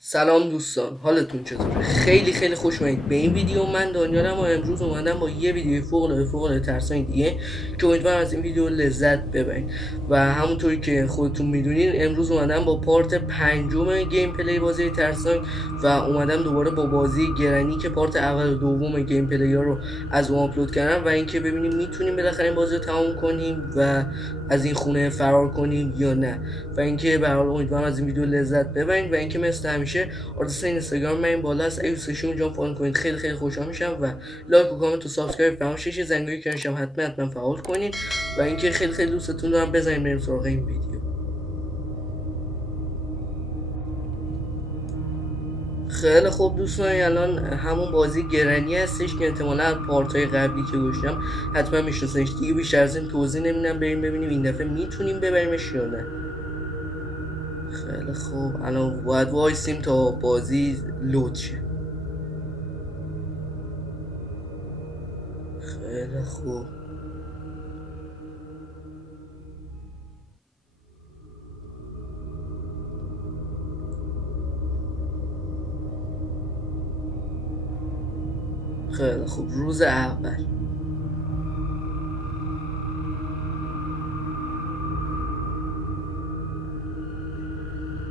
سلام دوستان، حالتون چطوره؟ خیلی خوش اومدید به این ویدیو. من دانیالم و امروز اومدم با یه ویدیو فوق العاده ترسناک دیگه که امیدوارم از این ویدیو لذت ببرید. و همونطوری که خودتون میدونین امروز اومدم با پارت پنجم گیم پلی بازی ترسناک و اومدم دوباره با بازی گرنی که پارت اول و دوم گیم پلی ها رو از اون آپلود کردم و اینکه ببینیم میتونیم بالاخره این بازی رو تموم کنیم و از این خونه فرار کنیم یا نه. و اینکه به هر حال امیدوارم از این ویدیو لذت ببرید و اینکه مثل همیشه آدرس اینستاگرام من این بالا است. اگه دوست داشتین اونجا فالو کنید خیلی خوشحال میشم و لایک و کامنت و سابسکرایب فراموش نشه. زنگوله کنارش هم حتما فعال کنید و اینکه خیلی دوستتون دارم. بزنید بریم سراغ این ویدیو. خیلی خوب دوستان، الان همون بازی گرنی هستش که احتمالا از پارتای قبلی که گوشتم حتما میشناسنش دیگه. بیشتر از این توضیح نمیدم، بریم ببینیم این دفعه میتونیم ببریمش یا نه. خیلی خوب، الان باید وایسیم تا بازی لود شه. خیلی خوب، خیلی خوب. روز اول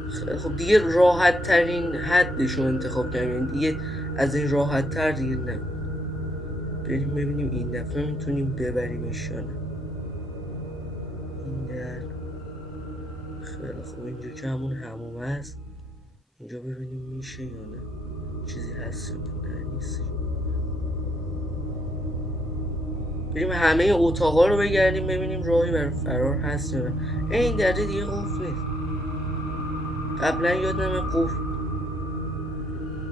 خیلی خوب دیگه، راحت ترین حدش رو انتخاب کردیم، یعنی دیگه از این راحت تر دیگه نه. بریم ببینیم این دفعه میتونیم ببریمش یا نه. این در خیلی خوب، اینجا که همون حمومه است، اینجا ببینیم میشه یا نه، چیزی هست یا نه. نیست. بریم همه اتاقا رو بگردیم ببینیم راهی برای فرار هست یا نه. این دره دیگه قفل نیست. قبلا یادمه قفل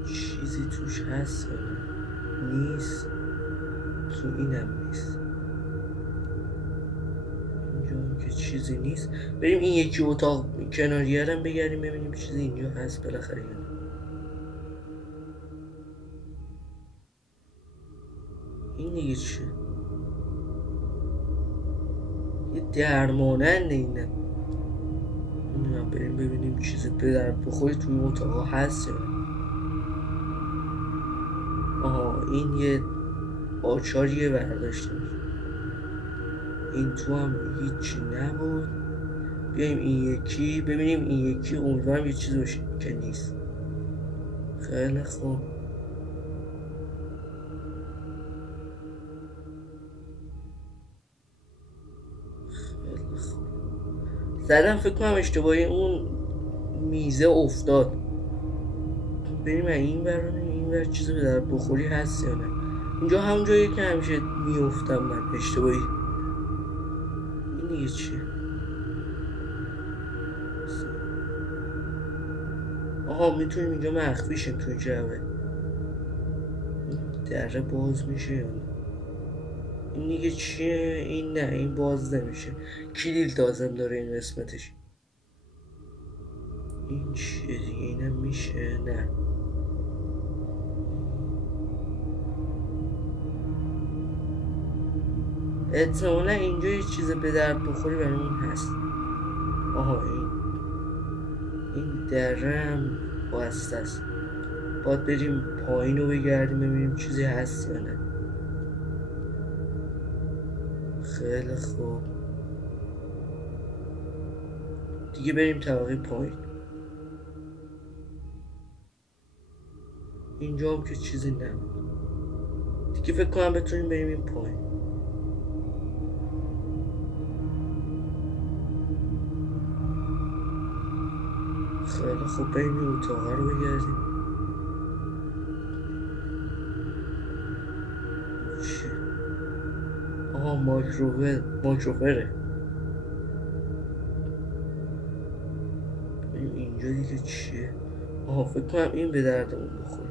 چیزی توش هست یا نه. نیست. تو اینم نیست. اینجا که چیزی نیست. بریم این یکی اتاق کناریه هم بگردیم ببینیم چیزی اینجا هست بالاخره یا نه. این دیگه چیه؟ یه درماننده اینم. بریم ببینیم چیزی به درد بخوری توی اتاقا هست یا نه. آها، این یه آچاریه برداشته میشه. این تو هم هیچی نبود. بیایم این یکی ببینیم این یکی، امیدوارم یه چیزی باشه که نیست. خیلی خوب، خیلی خوب. زدم فکر کنم اشتباهی اون میزه افتاد. بریم این ور رو این ور چیزی به درد بخوری هست یا نه. اینجا همون جایی که همیشه میافتم من اشتباهی. این دیگه چیه؟ آها، میتونیم اینجا مخفی شیم توی جعبه. دره باز میشه یا نه. این دیگه چیه؟ این نه، این باز نمیشه. کلید لازم داره این قسمتش. این چیه دیگه؟ اینم میشه؟ نه. احتمالا اینجا یه چیز به درد بخوری برامون هست. آها، این درم بسته است. باید بریم پایین رو بگردیم ببینیم چیزی هست یا نه. خیلی خوب دیگه، بریم طبقه پایین. اینجا هم که چیزی نبود دیگه، فکر کنم بتونیم بریم این پایین. خیلی خوب، بریم این اتاقه رو بگردیم. چیه؟ آها، مایکروفره. بریم اینجا دیگه چیه؟ آها، فکر کنم این به دردمون بخوره.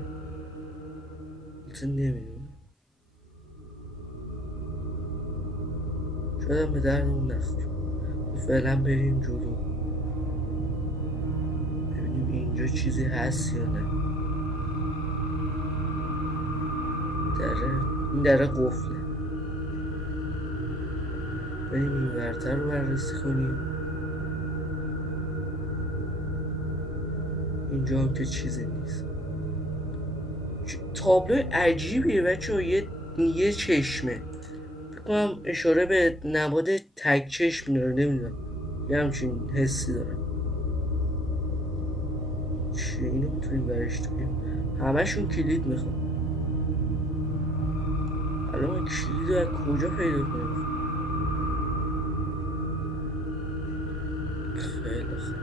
البته نمیدونم، شاید هم به دردمون نخوره. فعلا بریم جلو ببینیم اینجا چیزی هست یا نه. این دره قفله. بریم این ورتر رو بررسی کنیم. اینجا هم که چیزی نیست. تابلو عجیبیه بچه، یه چشمه، فکر کنم اشاره به نباد تک چشم داره، نمیدونم یه همچین حسی داره. چیه اینو میتونیم برش داریم؟ همشون کلید میخوام. الان من کلید رو از کجا پیدا کنم؟ خیلی خوب.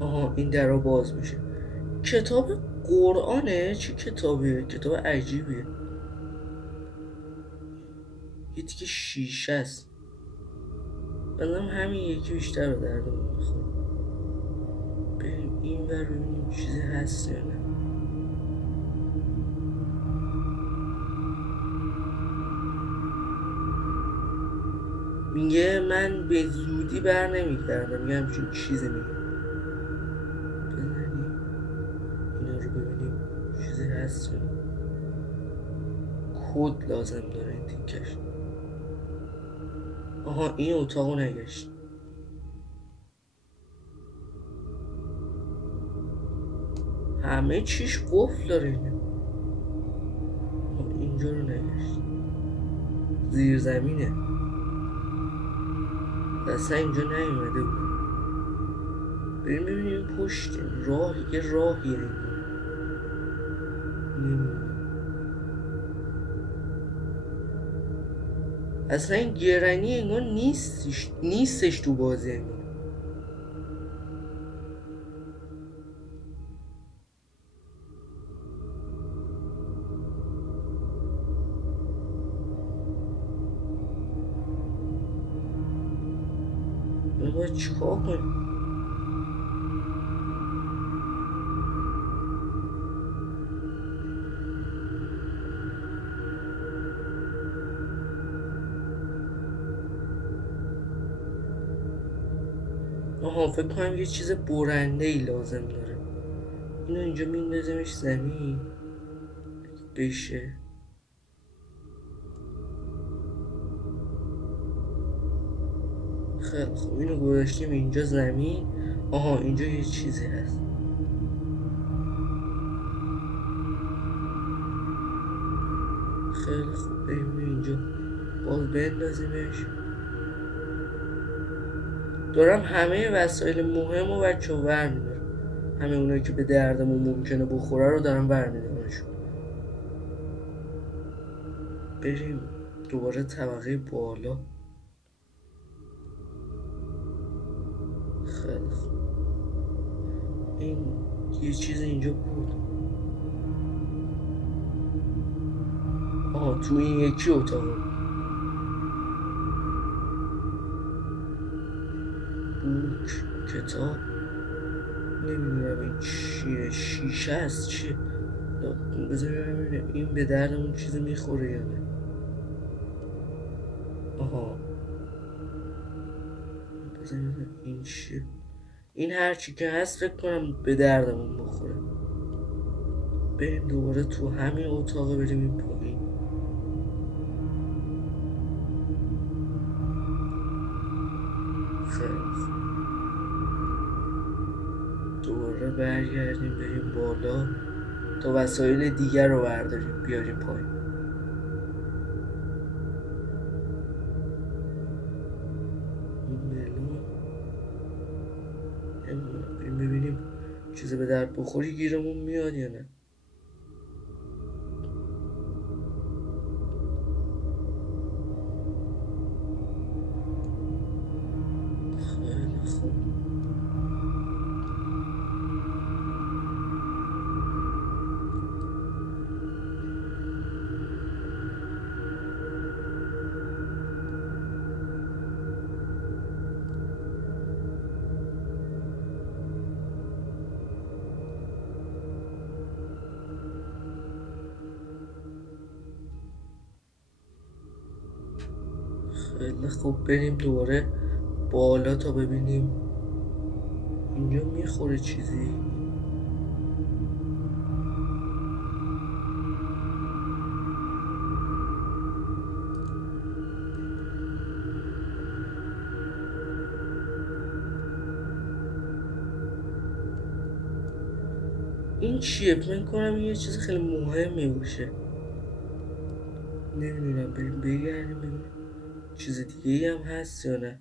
آها این در رو باز میشه. کتاب قرآنه؟ چه کتابیه؟ کتاب عجیبیه. یه تیکه شیشه است. بازم همین یکی بیشتر رو دردمون میخوره. بریم این ور ببینیم چیزی هست یا نه. میگه من به زودی بر نمیگردم، یه همچین چیزی میگه. بزنیم اینا رو ببینیم چیزی هست یا نه. کد لازم داره این تیکش. آها این اتاقو نگشت. همه چیش قفل داره اینه. اینجا رو نگشت. زیر زمینه. اصلا اینجا نیومده بود. بریم ببینیم پشت راه، یه راهیه اینجا. نمیدونم. اصلا این گرنی انگار نیستش تو بازی انگار. باید چیکار کنیم؟ آها فکر کنم یه چیز برنده ای لازم داره. اینو اینجا میندازمش زمین بشه. خیلی خوب اینو گذاشتیم اینجا زمین. آها اینجا یه چیزی هست. خیلی خوب بریم اینجا باز بندازیمش. دارم همه وسایل مهم و بچه ها ور میدارم. همه اونایی که به دردمون ممکنه بخوره رو دارم ور میدارمشون. بریم دوباره طبقه بالا. خیلی خوب این یه چیز اینجا بود. آها تو این یکی اتاق بوک کتاب نمیدونم این چیه. شیشه است چیه؟ بذاریم ببینیم این به دردمون چیزی میخوره یا نه. آها بذاریم این چیه. این هرچی که هست فکر کنم به دردمون بخوره. بریم دوباره تو همین اتاق بریم این پایین. خیلی دوباره برگردیم بریم بالا تا وسایل دیگر رو برداریم بیاریم پایین. بریم ببینیم چیزی به درد بخوری گیرمون میاد یا نه. خیلی خوب خیلی خوب بریم دوباره بالا تا ببینیم اینجا میخوره چیزی. این چیه؟ من کنم یه چیز خیلی مهمی باشه. نمیدونم، بریم بگردیم ببینیم چیز دیگه ای هم هست یا نه.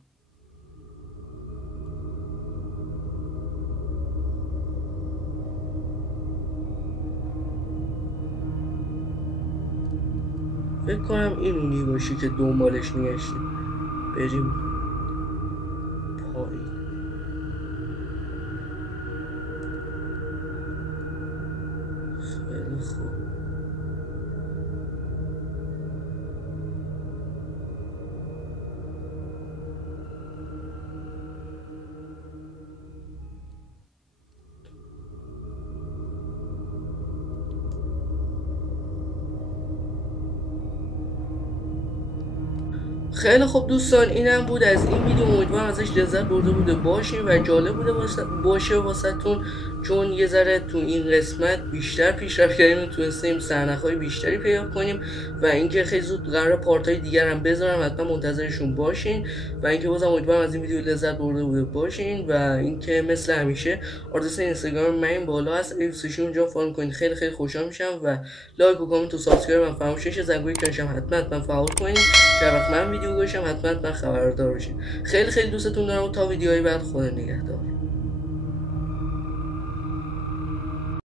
فکر کنم این اونی باشه که دنبالش میگشتیم. بریم پایین. خیلی خوب. خیلی خوب دوستان، اینم بود از این ویدیو. امیدوارم ازش لذت برده بوده باشین و جالب بوده باشه واسهتون، چون یه ذره تو این قسمت بیشتر پیشرفت کردیم، تونستیم سرنخ‌های بیشتری پیدا کنیم و اینکه خیلی زود قرار پارت‌های دیگر هم بذارم، حتما منتظرشون باشین. و اینکه بازم امیدوارم از این ویدیو لذت برده بوده باشین و اینکه مثل همیشه آدرس اینستاگرام من این بالا هست، اگه دوست داشتین اونجا فالو کنید خیلی خیلی خوشحال میشم. و لایک و کامنت و سابسکرایب هم فراموش نشه، زنگوله کنشم حتما فعال کنید که وقت من ویدیو گوشم حتما خبردار بشین. خیلی خیلی دوستتون دارم و تا ویدیوهای بعد خدا نگهدار.